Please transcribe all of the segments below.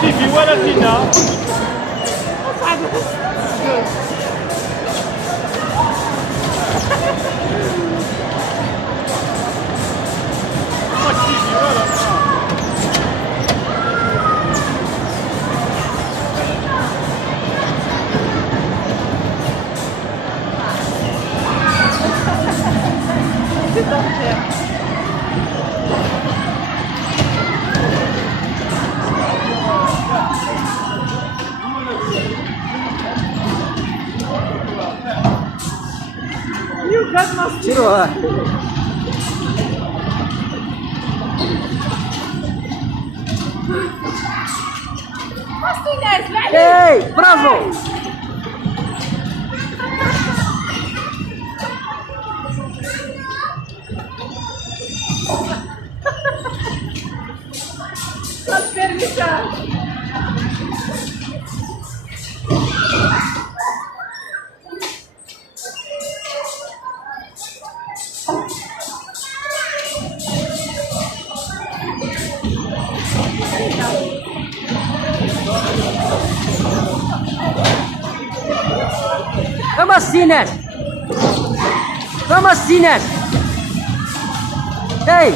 Tipi, wala sina. Tipi, wala. You got my Ciro. Hey, bravo! Vamos, Sinas! Vamos, Sinas! Hey!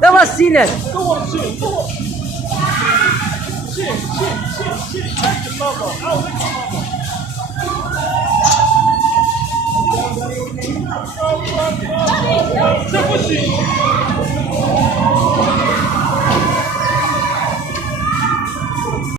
Vamos, Sinas! Go on, shit. Go on. Shit. Take the mother. I'll lick the mother.